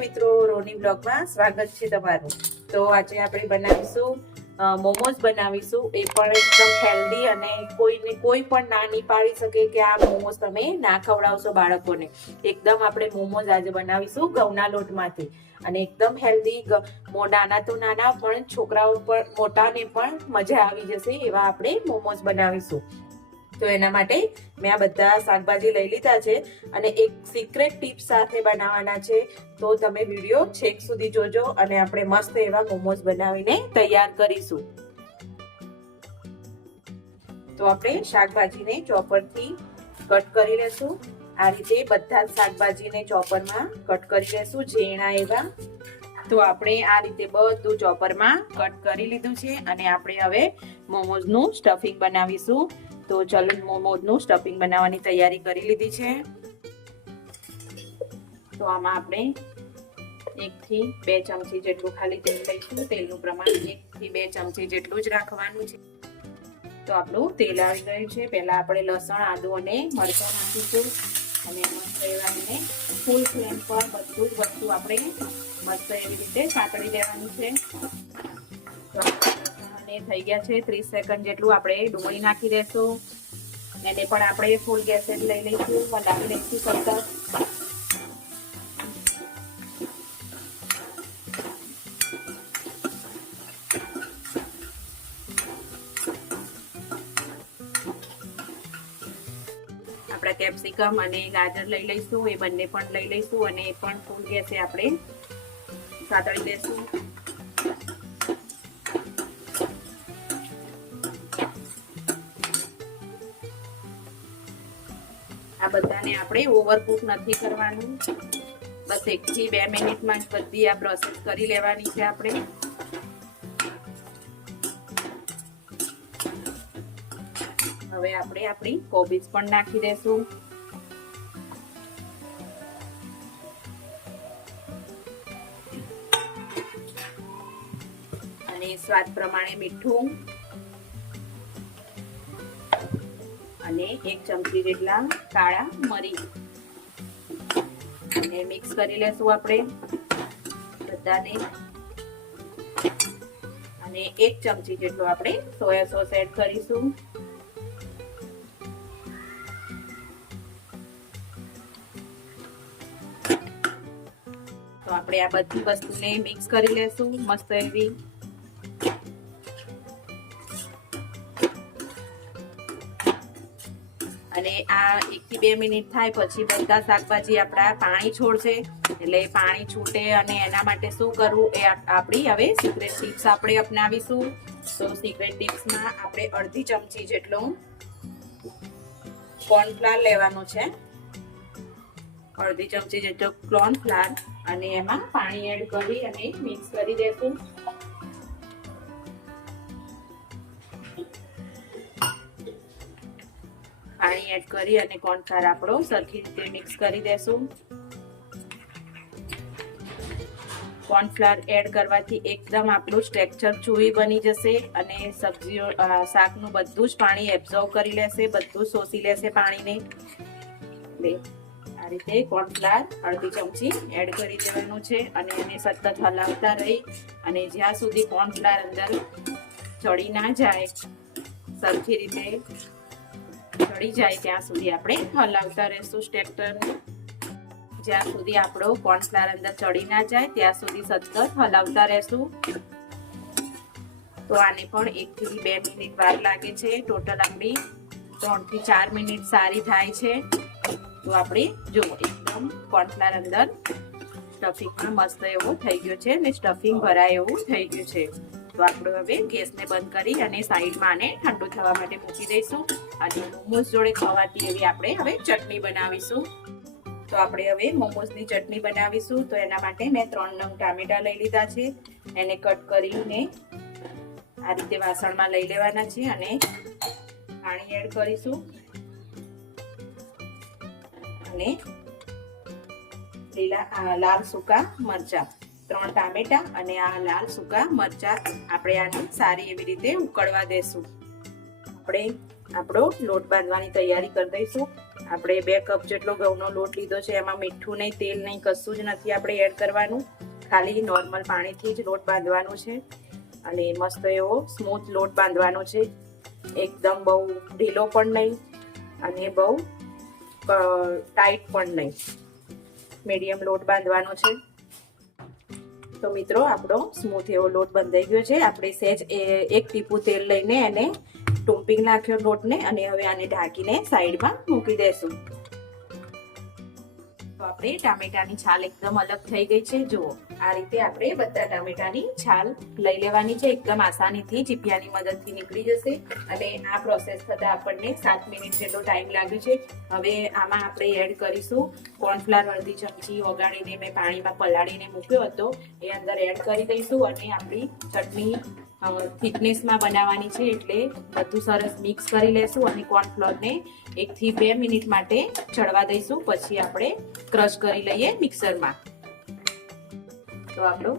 મિત્રો, રોની બ્લોગમાં સ્વાગત છે તમારું. તો આજે આપણે બનાવીશું મોમોઝ બનાવીશું. એ પણ એકદમ હેલ્ધી અને કોઈને કોઈ પણ ના નહીં પાડી શકે કે આ મોમોઝ તમે ના ખવડાવશો બાળકોને. એકદમ આપણે મોમોઝ આજે બનાવીશું ઘઉંના લોટમાંથી. અને એકદમ હેલ્ધી નાના તો નાના, પણ છોકરાઓ પણ મોટાને પણ મજા આવી જશે એવા આપણે મોમોઝ બનાવીશું. તો એના માટે મેં આ બધા શાકભાજી લઈ લીધા છે અને એક સિક્રેટ ટીપ સાથે બનાવવાના છે. તો તમે વીડિયો છેક સુધી જોજો અને આપણે મસ્ત એવા મોમોઝ બનાવીને તૈયાર કરીશું. તો આપણે શાકભાજીને ચોપરથી કટ કરી લેશું. આ રીતે બધા શાકભાજીને ચોપરમાં કટ કરી લેશું, ઝીણા એવા. તો આપણે આ રીતે બધું ચોપરમાં કટ કરી લીધું છે અને આપણે હવે મોમોઝનું સ્ટફિંગ બનાવીશું. તો ચલો મોમોઝનું સ્ટફિંગ બનાવવાની તૈયારી કરી લીધી છે. તો આમાં આપણે એકથી બે ચમચી જેટલું ખાલી તેલ લઈશું. તેલનું પ્રમાણ એકથી બે ચમચી જેટલું જ રાખવાનું છે. તો આપણું તેલ આવી ગયું છે. પહેલા આપણે લસણ, આદુ અને મરચાં નાખીશું. અને મસ્ત એવાને ફૂલ ફ્લેમ પર બધું જ વસ્તુ આપણે મસ્ત એવી રીતે સાંકળી દેવાનું છે. અને થઈ ગયા છે ત્રીસ સેકન્ડ જેટલું આપણે ડુંગળી નાખી દેશું. એને પણ આપણે ફૂલ ગેસે જ લઈ લઈશું. બનાવી લઈશું સતત આપણા કેપ્સિકમ અને ગાજર લઈ લઈશું. એ બંને પણ લઈ લઈશું અને એ પણ ફૂલ ગેસે આપણે સાતળી દેશું આ બધાને આપણે ઓવરકુક નથી કરવાનું. બસ એકથી બે મિનિટમાં જ બધી આ પ્રોસેસ કરી લેવાની છે આપણે. હવે આપણે આપણી કોબીજ પણ નાખી દેશું. અને સ્વાદ પ્રમાણે મીઠું. અને એક ચમચી જેટલા કાળા મરી. અને મિક્સ કરી લેશું આપણે બધાને. અને એક ચમચી જેટલો આપણે સોયા સોસ એડ કરીશું. તો આપણે આ બધી વસ્તુને મિક્સ કરી લેશું, મસ્ત એવી અને આ એકથી બે મિનિટ થાય પછી બધા શાકભાજી આપણા પાણી છોડશે. એટલે પાણી છૂટે અને એના માટે શું કરવું એ આપણી હવે સિક્રેટ ટીપ્સ આપણે અપનાવીશું. તો સિક્રેટ ટીપ્સમાં આપણે અડધી ચમચી જેટલો કોર્નફ્લાર લેવાનો છે. અડધી ચમચી જેટલો કોર્નફ્લાર અને એમાં પાણી એડ કરી અને મિક્સ કરી દેશું. એડ કરી અને કોર્નફ્લાવર આપણો સરખી રીતે મિક્સ કરી દેશું. કોર્નફ્લાવર એડ કરવાથી એકદમ આપણું સ્ટ્રેક્ચર ચૂવી બની જશે અને સબ્જીઓ શાકનું બધું જ પાણી એબ્ઝોર્વ કરી લેશે, બધું શોષી લેશે પાણીને. આ રીતે કોર્નફ્લાવર અડધી ચમચી એડ કરી દેવાનું છે અને એને સતત હલાવતા રહી અને જ્યાં સુધી કોર્નફ્લાવર અંદર ચડી ના જાય, સરખી રીતે ચડી જાય ત્યાં સુધી આપણે હલાવતા રહીશું સ્ટેક્ટરને જ્યાં સુધી આપણો કોર્નફ્લાર અંદર ચડી ના જાય, ત્યાં સુધી સતત હલાવતા રહેશું. તો આને પણ એક થી બે મિનિટ વાર લાગે છે, ટોટલ આપણી ત્રણથી ચાર મિનિટ સારી થાય છે. તો આપણે જુઓ એકદમ કોર્નફ્લાર અંદર સ્ટફિંગ પણ મસ્ત એવો થઈ ગયો છે અને સ્ટફિંગ ભરાય એવું થઈ ગયું છે. તો આપણે હવે ગેસને બંધ કરી અને સાઈડમાં આને ઠંડુ થવા માટે મૂકી દઈશું. અને મોમોસ જોડે ખવાતી એવી આપણે હવે ચટણી બનાવીશું. તો આપણે હવે મોમોસની ચટણી બનાવીશું. તો એના માટે મેં ત્રણ નંગ ટામેટા લઈ લીધા છે. એને કટ કરીને આ રીતે વાસણમાં લઈ લેવાના છે અને પાણી એડ કરીશું. અને લીલા લાલ સૂકા મરચા. ત્રણ ટામેટા અને આ લાલ સૂકા મરચા આપણે આને સારી એવી રીતે ઉકળવા દેશું. આપણે આપણો લોટ બાંધવાની તૈયારી કરી દઈશું. આપણે બે કપ જેટલો ઘઉંનો લોટ લીધો છે, એમાં મીઠું નહીં, તેલ નહીં, કશું જ નથી આપણે એડ કરવાનું. ખાલી નોર્મલ પાણીથી જ લોટ બાંધવાનો છે અને મસ્ત એવો સ્મૂથ લોટ બાંધવાનો છે. એકદમ બહુ ઢીલો પણ નહીં અને બહુ ટાઈટ પણ નહીં. મીડિયમ લોટ બાંધવાનો છે. તો મિત્રો, આપણો સ્મૂથ એવો લોટ બંધાઈ ગયો છે. આપણે સહેજ એક ટીપું તેલ લઈને એને ટૂંપી નાખ્યો લોટને અને હવે આને ઢાંકીને સાઈડમાં મૂકી તો આપણે ટામેટાની છાલ એકદમ અલગ થઈ ગઈ છે. જુઓ, આ રીતે આપણે બધા ટામેટાની છાલ લઈ લેવાની છે. એકદમ આસાનીથી, ચીપિયાની મદદથી નીકળી જશે અને આ પ્રોસેસ થતાં આપણને સાત મિનિટ જેટલો ટાઈમ લાગ્યો છે. હવે આમાં આપણે એડ કરીશું કોર્નફ્લાવર અડધી ચમચી ઓગાળીને મેં પાણીમાં પલાળીને મૂક્યો હતો. એ અંદર એડ કરી દઈશું અને આપણી ચટણી થિકનેસમાં બનાવવાની છે એટલે બધું સરસ મિક્સ કરી લેશું અને કોર્નફ્લોરને એકથી બે મિનિટ માટે ચડવા દઈશું. પછી આપણે ક્રશ કરી લઈએ મિક્સરમાં તો આપણું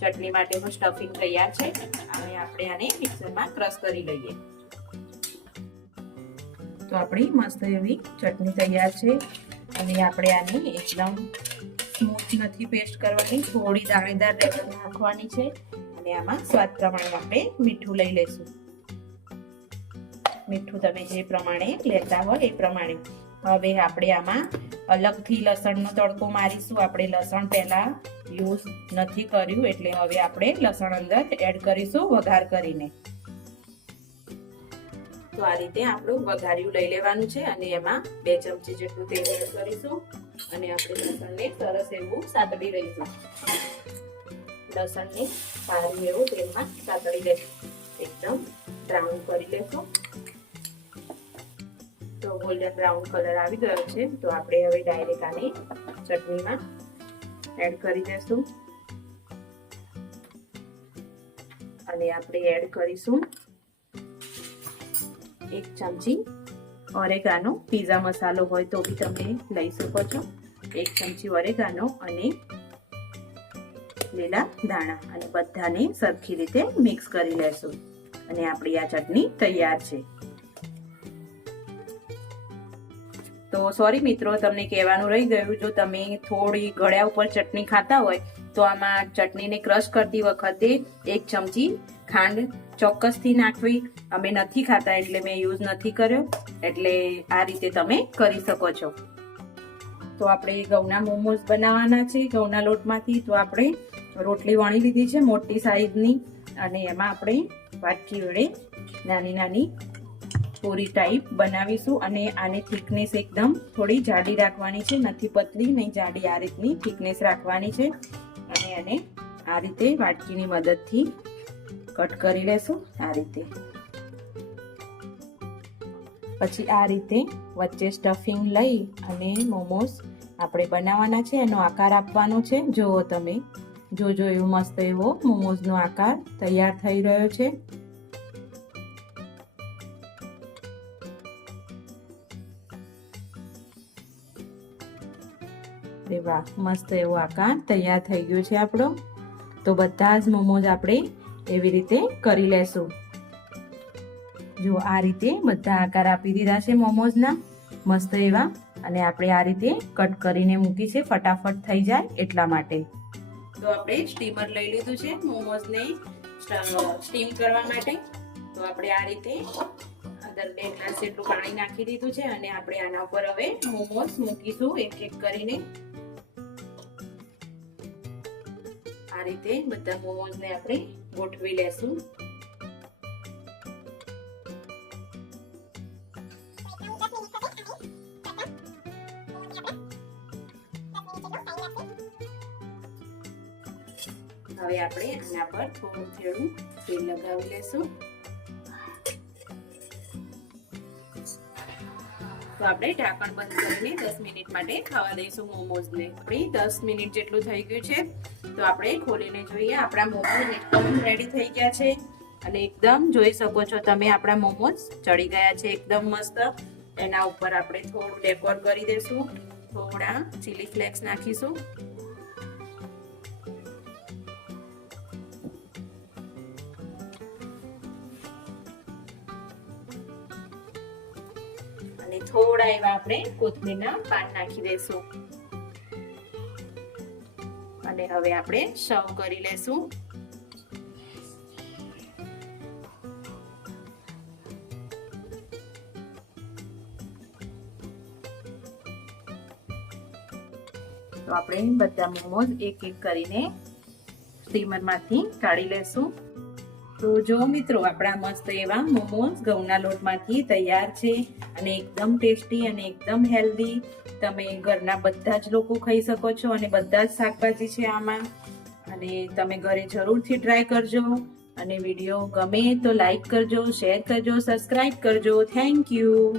ચટણી માટેનું સ્ટફિંગ તૈયાર છે. હવે આપણે આને મિક્સરમાં ક્રશ કરી લઈએ. તો આપણી મસ્ત એવી ચટણી તૈયાર છે. અને આપણે આની એકદમ સ્મૂથ નથી પેસ્ટ કરવાની. થોડી દાણેદાર લેવલ નાખવાની છે. અને આમાં સ્વાદ પ્રમાણે આપણે મીઠું લઈ લેશું મીઠું તમે જે પ્રમાણે લેતા હોય એ પ્રમાણે. હવે આપણે આમાં અલગથી લસણનો તડકો મારીશું. આપણે લસણ પહેલા યુઝ નથી કર્યું, એટલે હવે આપણે લસણ અંદર એડ કરીશું વઘાર કરીને. તો આ રીતે આપણું વઘાર્યું લઈ લેવાનું છે અને એમાં બે ચમચી જેટલું તેલ એડ કરીશું. અને આપણે લસણને સરસ એવું સાતડી રહીશું લસણને સારું એવું તેલમાં સાતળી લેશું એકદમ બ્રાઉન કરી લેશું. તો ગોલ્ડન બ્રાઉન કલર આવી ગયો છે. તો આપણે હવે ડાયરેક્ટ આને ચટણીમાં એડ કરી દેશું. અને આપણે એડ કરીશું એક ચમચી ઓરેગાનો. પીઝા મસાલો હોય તો બી તમે લઈ શકો છો. એક ચમચી ઓરેગાનો અને લીલા દાણા અને બધાને સરખી રીતે મિક્સ કરી લેશું. અને આપણી આ ચટણી તૈયાર છે. તો સોરી મિત્રો, તમને કહેવાનું રહી ગયું. જો તમે થોડી ગળ્યા ઉપર ચટણી ખાતા હોય, તો આમાં ચટણીને ક્રશ કરતી વખતે એક ચમચી ખાંડ ચોક્કસથી નાખવી. અમે નથી ખાતા એટલે મેં યુઝ નથી કર્યો. એટલે આ રીતે તમે કરી શકો છો. તો આપણે ઘઉંના મોમોઝ બનાવવાના છે ઘઉંના લોટમાંથી. તો આપણે રોટલી વણી લીધી છે મોટી સાઈઝની અને એમાં આપણે વાટકી વડે નાની નાની પૂરી ટાઈપ બનાવીશું અને આની થિકનેસ એકદમ થોડી જાડી રાખવાની છે, નથી પતલી, નહીં જાડી, આ રીતની થિકનેસ રાખવાની છે અને એને આ રીતે વાટકીની મદદથી કટ કરી લેશું આ રીતે. પછી આ રીતે વચ્ચે સ્ટફિંગ લઈ અને મોમોસ આપણે બનાવવાના છે, એનો આકાર આપવાનો છે. જુઓ તમે જોજો, એવો મસ્ત એવો મોમોઝનો આકાર તૈયાર થઈ રહ્યો છે. વાહ મસ્ત એવો આકાર તૈયાર થઈ ગયો છે આપણો. તો બધા જ મોમોઝ આપણે એવી રીતે કરી લેશું. જો આ રીતે બધા આકાર આપી દીધા છે મોમોઝના, મસ્ત એવા. અને આપણે આ રીતે કટ કરીને મૂકી છે, ફટાફટ થઈ જાય એટલા માટે. તો આપણે સ્ટીમર લઈ લીધું છે મોમોઝને સ્ટીમ કરવા માટે. તો આપણે આ રીતે અંદર બે ગ્લાસ જેટલું પાણી નાખી દીધું છે અને આપણે આના ઉપર હવે મોમોઝ મૂકીશું એક એક કરીને. આ રીતે બધા મોમોઝને આપણે ગોઠવી લેશું. આપણે આના પર થોડું થોડું તેલ લગાવી લેશું. તો આપણે ખોલીને જોઈએ, આપણા મોમોઝ એકદમ રેડી થઈ ગયા છે. અને એકદમ જોઈ શકો છો તમે, આપણા મોમોઝ ચડી ગયા છે એકદમ મસ્ત. એના ઉપર આપણે થોડું ડેકોર કરી દઈશું થોડા ચીલી ફ્લેક્સ નાખીશું. એવા આપણે કોથમીરના પાન નાખી દઈશું. અને હવે આપણે સર્વ કરી લેશું. તો આપણે બધા મોમોઝ એક એક કરીને સ્ટીમરમાંથી કાઢી લેશું. તો જો મિત્રો, આપણા મસ્ત એવા મોમોઝ ઘઉંના લોટમાંથી તૈયાર છે અને એકદમ ટેસ્ટી અને એકદમ હેલ્ધી. તમે ઘરના બધા જ લોકો ખાઈ શકો છો અને બધા જ શાકભાજી છે આમાં. અને તમે ઘરે જરૂરથી ટ્રાય કરજો અને વીડિયો ગમે તો લાઈક કરજો, શેર કરજો, સબસ્ક્રાઈબ કરજો. Thank you.